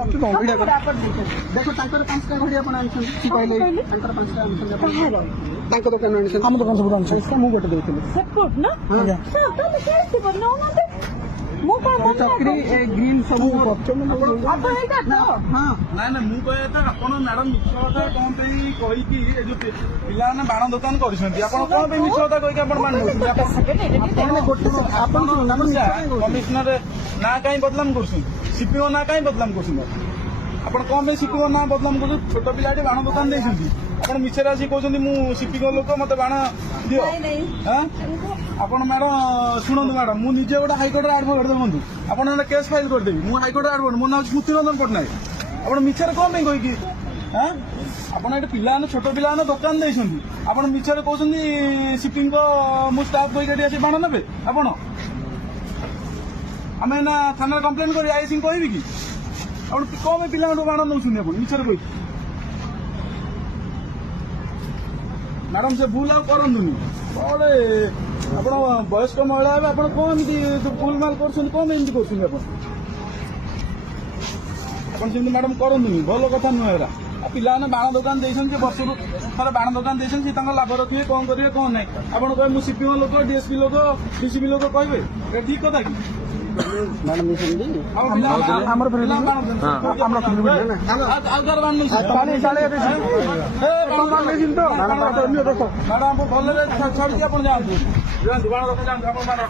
देखो तांकर 5टा घड़ी आपण आनछन की कहले तांकर 5टा आनछन तांकर दुकान आनछन हम दुकान सब आनछन इसका मु गोटे देथिले सपोर्ट ना हां सब तो केस बनो ना मु का चक्री ए ग्रीन सब करछो अब एटा तो हां ना ना मु कहे तो आपण मैडम मिछ कथा कोन पे कहि कि ए जो पिला ने बाण दुकान करछंती आपण कोन पे मिछ कथा कहि कि आपण मान आपण गोटे आपण कमिश्नर ना काई बदलाम करछन सीपीओ ना काई बदलाम करछन आपण कोन पे सीपीओ ना बदलाम कर छोट पिलाटी बाण दुकान देछंती आपण मिछे रासी कहउछंती मु सीपीओ लोक मते बाण दियो हां आपण मैडम शुणु मैडम मु निजे गोटे हाईकोर्ट एडवोकेट देखु आपण केस फाइल करदेवी मु हाईकोर्ट एडवोकेट मो नाम स्मृति रंजन पट्टनायक आपण मिछरे कौन पे कहि हाँ आपण ये पिला छोट पिला दुकान देछंती आपण मिछरे कहउछंती शिपिंग को मु स्टाफ कहि गाडी आसी बाण नेबे आपण आमे ना थाना कंप्लेन करी आईसी कहबी कि आपण कौन पिला बाण नउछुनी आपण मिछरे कहि मैडम से भूल आ करंदुनी बड़े ଆପଣ ବୟସ୍କ ମହିଳା ହେବେ ଆପଣ କଣ ଏମିତି ଭୁଲ ମାଲ କରୁଛନ୍ତି କଣ ଏମିତି କରୁଛନ୍ତି ଆପଣ ସେମିତି ମ୍ୟାଡାମ କରନ୍ତୁନି ଭଲ କଥା ନୁହେଁ ଏରା ପିଲାମାନେ ବାଣ ଦୋକାନ ଦେଇଛନ୍ତି ବର୍ଷକୁ ଥରେ ବାଣ ଦୋକାନ ଦେଇଛନ୍ତି ସେ ତାଙ୍କ ଲାଭ ରଖିବେ କଣ କରିବେ କଣ ନାହିଁ ଆପଣ କହିବେ ମୁଁ ସିପିଓ ଲୋକ ଡିଏସପି ଲୋକ ଡିସିପି ଲୋକ କହିବେ ଏଟା ଠିକ କଥା କି मैडम मिसेंदी ଆମର ଆଉ କାର ବାଣ ମ୍ୟାଡାମ ଭଲରେ ଛାଡ଼ିକି ଆପଣ ଯାଆନ୍ତୁ ବାଣ ରଖ ଯାଆନ୍ତୁ ଆପଣ ବାଣ